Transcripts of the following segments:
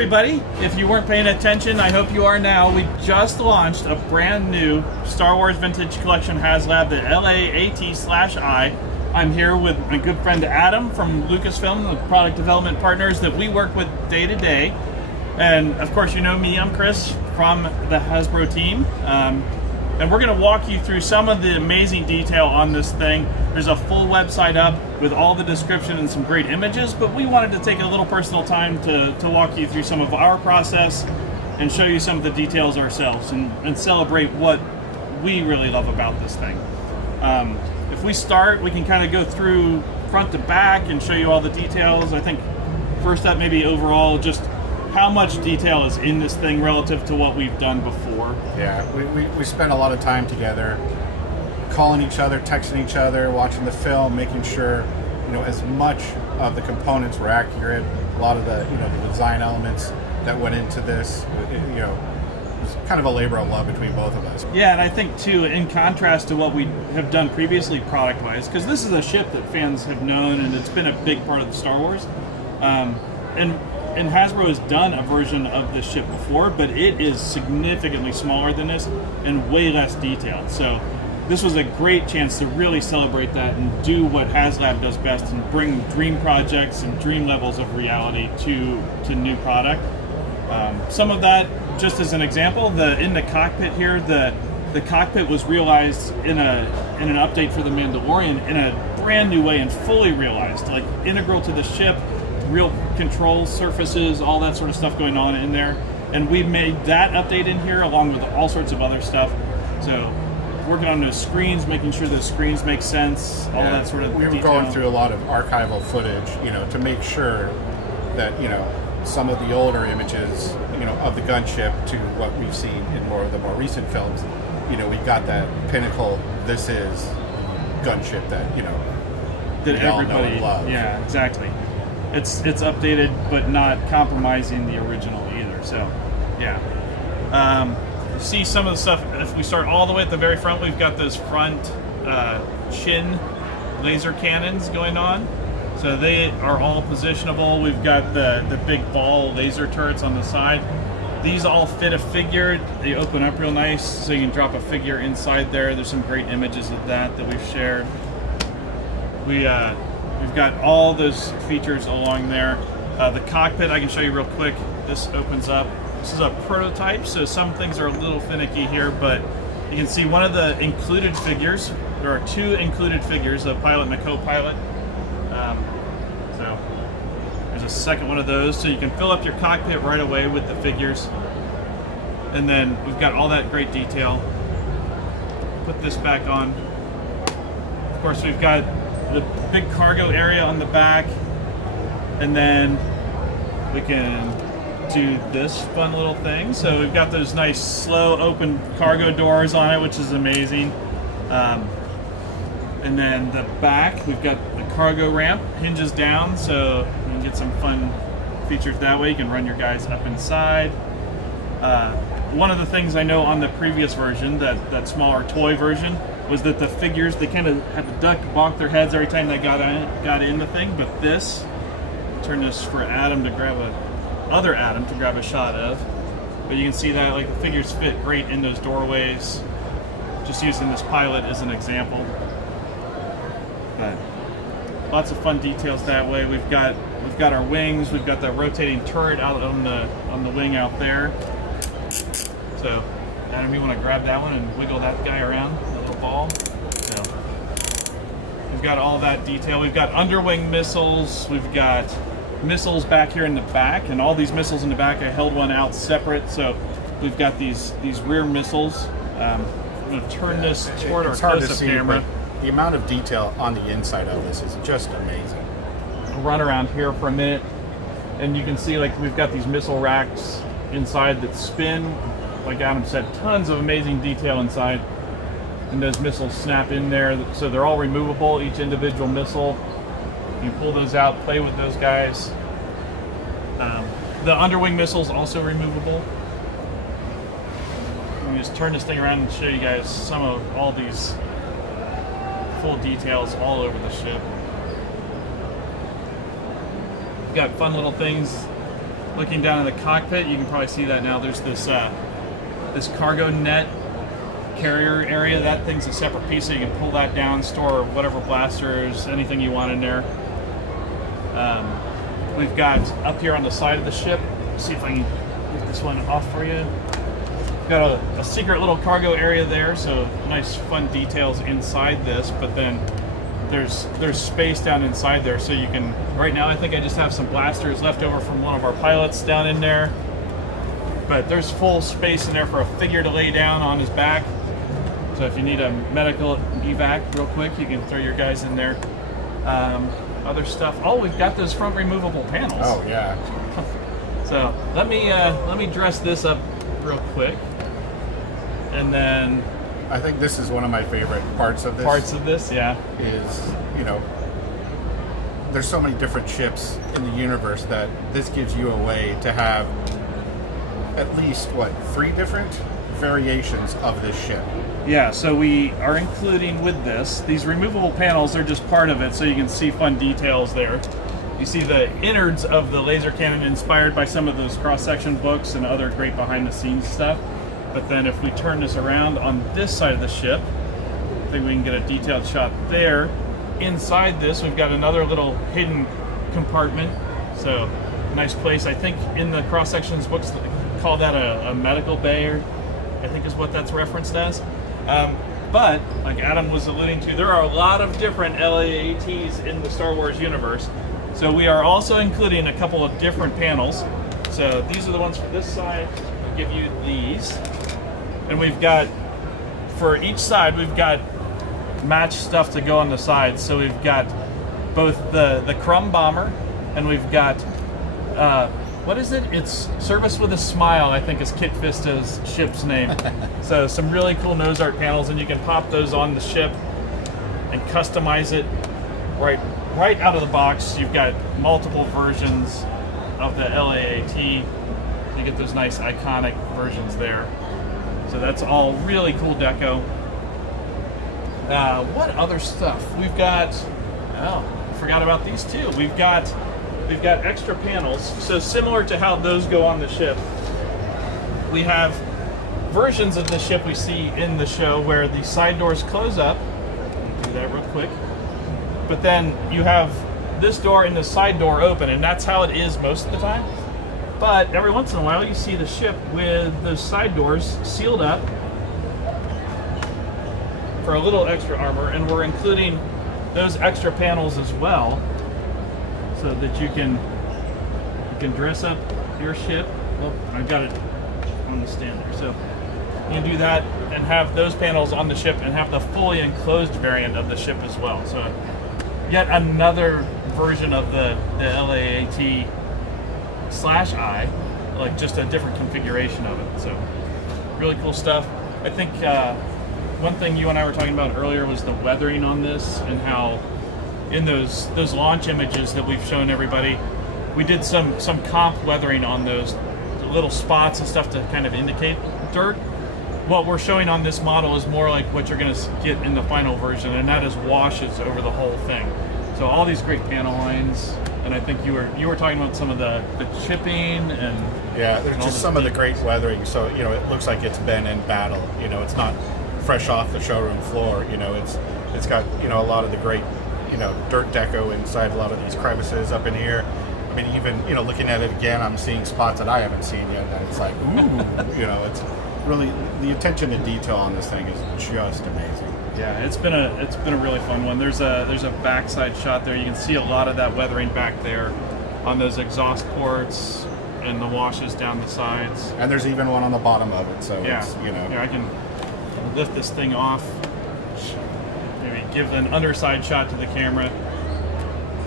everybody. If you weren't paying attention, I hope you are now. We just launched a brand new Star Wars Vintage Collection HasLab, the LAAT/I. I'm here with my good friend Adam from Lucasfilm, the product development partners that we work with day to day. And of course, you know me, I'm Chris from the Hasbro team. And we're going to walk you through some of the amazing detail on this thing. There's a full website up with all the description and some great images, but we wanted to take a little personal time to walk you through some of our process and show you some of the details ourselves and celebrate what we really love about this thing. If we start, we can kind of go through front to back and show you all the details. I think first up, maybe overall, just how much detail is in this thing relative to what we've done before. Yeah, we spent a lot of time together, calling each other, texting each other, watching the film, making sure, you know, as much of the components were accurate. A lot of the, you know, the design elements that went into this, you know, it was kind of a labor of love between both of us. Yeah, and I think too, in contrast to what we have done previously product-wise, because this is a ship that fans have known and it's been a big part of the Star Wars. And Hasbro has done a version of this ship before, but it is significantly smaller than this and way less detailed. So this was a great chance to really celebrate that and do what HasLab does best and bring dream projects and dream levels of reality to new product. Some of that, just as an example, in the cockpit here, the cockpit was realized in an update for the Mandalorian in a brand new way and fully realized, like integral to the ship. Real control surfaces, all that sort of stuff going on in there, and we made that update in here along with all sorts of other stuff. So working on those screens, making sure those screens make sense, all that sort of we were detail. going through a lot of archival footage, you know, to make sure that, you know, some of the older images, you know, of the gunship to what we've seen in more of the more recent films, you know, we got that pinnacle, this is gunship that, you know, that we all know everybody and love. Yeah, exactly. It's updated, but not compromising the original either. So, yeah. You see some of the stuff. If we start all the way at the very front, we've got those front chin laser cannons going on. So they are all positionable. We've got the big ball laser turrets on the side. These all fit a figure. They open up real nice, so you can drop a figure inside there. There's some great images of that we've shared. We've got all those features along there. The cockpit, I can show you real quick. This opens up. This is a prototype, so some things are a little finicky here, but you can see one of the included figures. There are two included figures, a pilot and a co-pilot. So there's a second one of those, so you can fill up your cockpit right away with the figures. And then we've got all that great detail. Put this back on. Of course, we've got the big cargo area on the back, and then we can do this fun little thing. So we've got those nice slow open cargo doors on it, which is amazing. And then the back, we've got the cargo ramp, hinges down, so you can get some fun features that way. You can run your guys up inside. One of the things I know on the previous version, that smaller toy version, was that the figures, they kind of had to bonk their heads every time they got in the thing. But this, turn this for Adam to grab other Adam to grab a shot of. But you can see that like the figures fit great in those doorways. Just using this pilot as an example. But lots of fun details that way. We've got our wings. We've got the rotating turret out on the wing out there. So Adam, you want to grab that one and wiggle that guy around, the little ball. So we've got all that detail. We've got underwing missiles. We've got missiles back here in the back, and all these missiles in the back, I held one out separate. So we've got these rear missiles. I'm going to turn this toward our close-up camera. The amount of detail on the inside of this is just amazing. I'll run around here for a minute, and you can see like we've got these missile racks inside that spin. Like Adam said, tons of amazing detail inside, and those missiles snap in there, so they're all removable, each individual missile. You pull those out, play with those guys. The underwing missiles also removable. Let me just turn this thing around and show you guys some of all these full details all over the ship. We've got fun little things Looking down in the cockpit, you can probably see that now. There's this this cargo net carrier area. That thing's a separate piece, so you can pull that down, store whatever blasters, anything you want in there. We've got up here on the side of the ship. See if I can get this one off for you. Got a secret little cargo area there, so nice fun details inside this. But then there's space down inside there, so you can. Right now, I think I just have some blasters left over from one of our pilots down in there. But there's full space in there for a figure to lay down on his back. So if you need a medical evac real quick, you can throw your guys in there. Other stuff. Oh, we've got those front removable panels. Oh yeah. So let me dress this up real quick, and then I think this is one of my favorite parts of this. Yeah. Is, you know, there's so many different ships in the universe that this gives you a way to have at least, what, 3 different variations of this ship. Yeah, so we are including with this, these removable panels are just part of it, so you can see fun details there. You see the innards of the laser cannon inspired by some of those cross-section books and other great behind-the-scenes stuff. But then if we turn this around on this side of the ship, I think we can get a detailed shot there. Inside this, we've got another little hidden compartment. So, nice place. I think in the cross-sections books, they call that a medical bay, or I think is what that's referenced as. But, like Adam was alluding to, there are a lot of different LAATs in the Star Wars universe. So we are also including a couple of different panels. So these are the ones for this side. I'll give you these. And we've got, for each side, we've got match stuff to go on the sides. So we've got both the Crumb Bomber, and we've got, what is it? It's Service with a Smile, I think is Kit Fista's ship's name. So some really cool nose art panels, and you can pop those on the ship and customize it right out of the box. You've got multiple versions of the LAAT. You get those nice iconic versions there. So that's all really cool deco. What other stuff? We've got, oh, I forgot about these too. We've got extra panels. So similar to how those go on the ship, we have versions of the ship we see in the show where the side doors close up. Do that real quick. But then you have this door and the side door open, and that's how it is most of the time. But every once in a while you see the ship with those side doors sealed up for a little extra armor, and we're including those extra panels as well so that you can dress up your ship. Oh, I've got it on the stand there. So you can do that and have those panels on the ship and have the fully enclosed variant of the ship as well. So yet another version of the LAAT/I, like just a different configuration of it. So really cool stuff. I think one thing you and I were talking about earlier was the weathering on this, and how in those launch images that we've shown everybody, we did some comp weathering on those little spots and stuff to kind of indicate dirt. What we're showing on this model is more like what you're going to get in the final version, and that is washes over the whole thing. So all these great panel lines, and I think you were talking about some of the chipping and yeah, there's just some of the great weathering. So you know, it looks like it's been in battle. You know, it's not fresh off the showroom floor. You know, it's got, you know, a lot of the great, you know, dirt deco inside a lot of these crevices up in here. I mean, even, you know, looking at it again, I'm seeing spots that I haven't seen yet. That it's like, ooh, you know, it's really, the attention to detail on this thing is just amazing. Yeah, it's been a really fun one. There's a backside shot there. You can see a lot of that weathering back there on those exhaust ports and the washes down the sides. And there's even one on the bottom of it. So yeah, it's, you know, yeah, I can lift this thing off. Maybe give an underside shot to the camera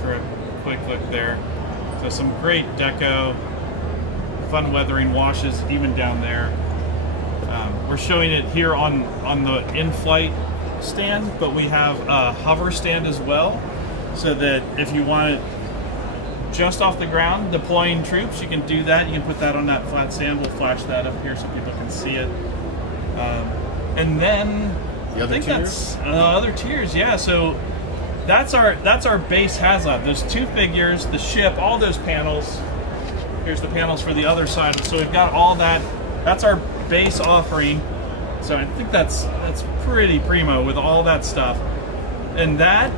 for a quick look there. So some great deco, fun weathering washes even down there. We're showing it here on the in-flight stand, but we have a hover stand as well, so that if you want it just off the ground deploying troops, you can do that. You can put that on that flat stand. We'll flash that up here so people can see it. And then the other tiers? That's other tiers, yeah. So that's our base HasLab. Those 2 figures, the ship, all those panels. Here's the panels for the other side. So we've got all that. That's our base offering. So I think that's pretty primo with all that stuff. And that,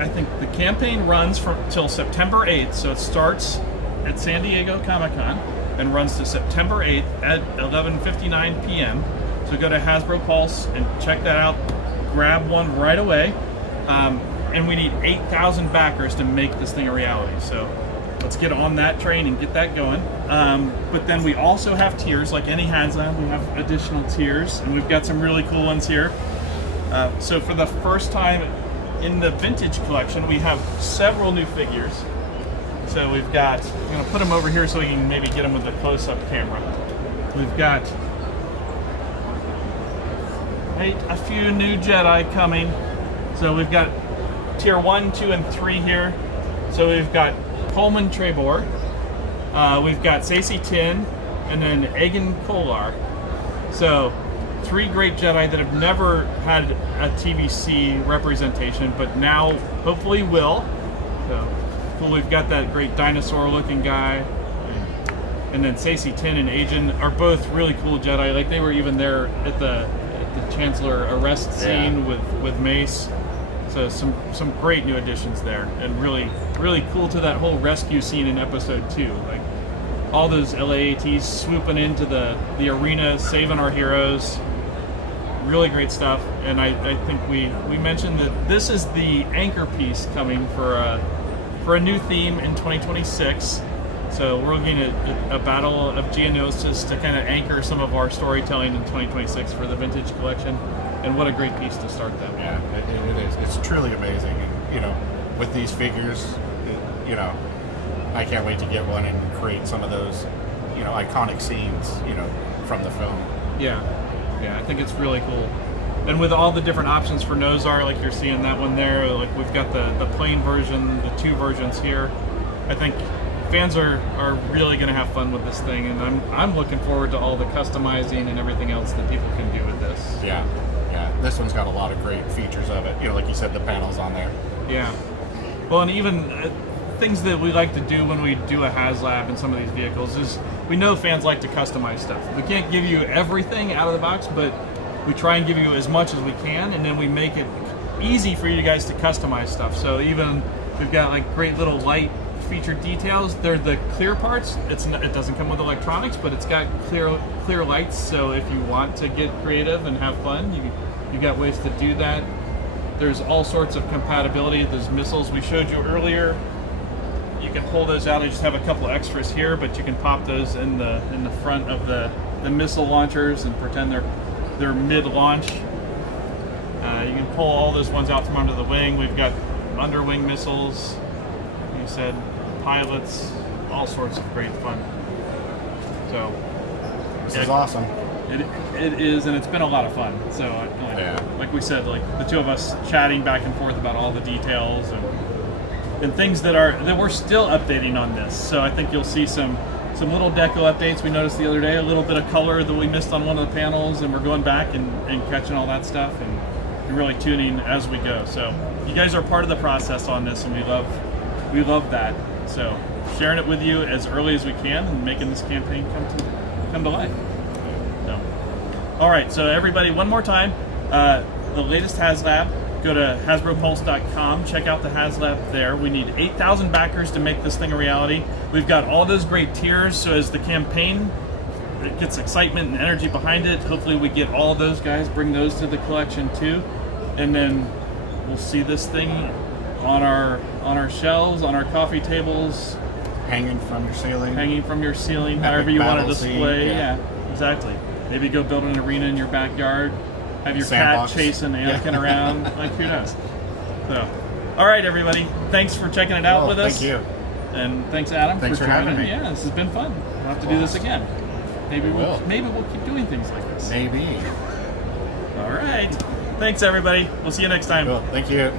I think the campaign runs till September 8th. So it starts at San Diego Comic-Con and runs to September 8th at 11:59 p.m. So go to Hasbro Pulse and check that out. Grab one right away. And we need 8,000 backers to make this thing a reality. So let's get on that train and get that going. But then we also have tiers, like any HasLab. We have additional tiers, and we've got some really cool ones here. So for the first time in the vintage collection, we have several new figures. So we've got, I'm going to put them over here so we can maybe get them with the close-up camera. We've got a few new Jedi coming. So we've got tier 1, 2, and 3 here. So we've got Coleman Trebor, we've got Saesee Tiin, and then Agen Kolar. So 3 great Jedi that have never had a TVC representation, but now hopefully will. So cool, we've got that great dinosaur-looking guy. And then Saesee Tiin and Agen are both really cool Jedi. Like, they were even there at the Chancellor arrest scene with Mace. So some great new additions there, and really cool to that whole rescue scene in episode 2. Like, all those LAATs swooping into the arena, saving our heroes. Really great stuff. And I think we mentioned that this is the anchor piece coming for a new theme in 2026. So we're looking at a battle of Geonosis to kind of anchor some of our storytelling in 2026 for the vintage collection. And what a great piece to start that. Yeah, it is. It's truly amazing. And, with these figures, I can't wait to get one and create some of those, iconic scenes, from the film. Yeah, I think it's really cool. And with all the different options for Nozar, like you're seeing that one there, like we've got the plain version, the 2 versions here. I think fans are really going to have fun with this thing, and I'm looking forward to all the customizing and everything else that people can do with this. Yeah, this one's got a lot of great features of it. Like you said, the panels on there. Yeah. Well, and even things that we like to do when we do a HasLab in some of these vehicles is we know fans like to customize stuff. We can't give you everything out of the box, but we try and give you as much as we can, and then we make it easy for you guys to customize stuff. So even we've got like great little light featured details. They're the clear parts. It doesn't come with electronics, but it's got clear lights. So if you want to get creative and have fun, you got ways to do that. There's all sorts of compatibility. Those missiles we showed you earlier, you can pull those out. I just have a couple extras here, but you can pop those in the front of the missile launchers and pretend they're mid-launch. You can pull all those ones out from under the wing. We've got underwing missiles. You said pilots, all sorts of great fun. So this is awesome. It is, and it's been a lot of fun. So like we said, like the two of us chatting back and forth about all the details and things that we're still updating on this. So I think you'll see some little deco updates. We noticed the other day a little bit of color that we missed on one of the panels, and we're going back and catching all that stuff and really tuning as we go. So you guys are part of the process on this, and we love that. So sharing it with you as early as we can and making this campaign come to life. So, all right, so everybody, one more time, the latest HasLab, go to HasbroPulse.com, check out the HasLab there. We need 8,000 backers to make this thing a reality. We've got all those great tiers, so as the campaign it gets excitement and energy behind it, hopefully we get all of those guys, bring those to the collection too, and then we'll see this thing on our shelves, on our coffee tables, hanging from your ceiling, however you want to display. Yeah, exactly. Maybe go build an arena in your backyard, have your Sandbox. cat chasing Anakin around. Like, who knows? So, all right, everybody. Thanks for checking it out with us. Thank you. And thanks, Adam, for joining having me. Yeah, this has been fun. We'll have to do this again. Maybe we'll keep doing things like this. Maybe. All right. Thanks, everybody. We'll see you next time. Cool. Thank you.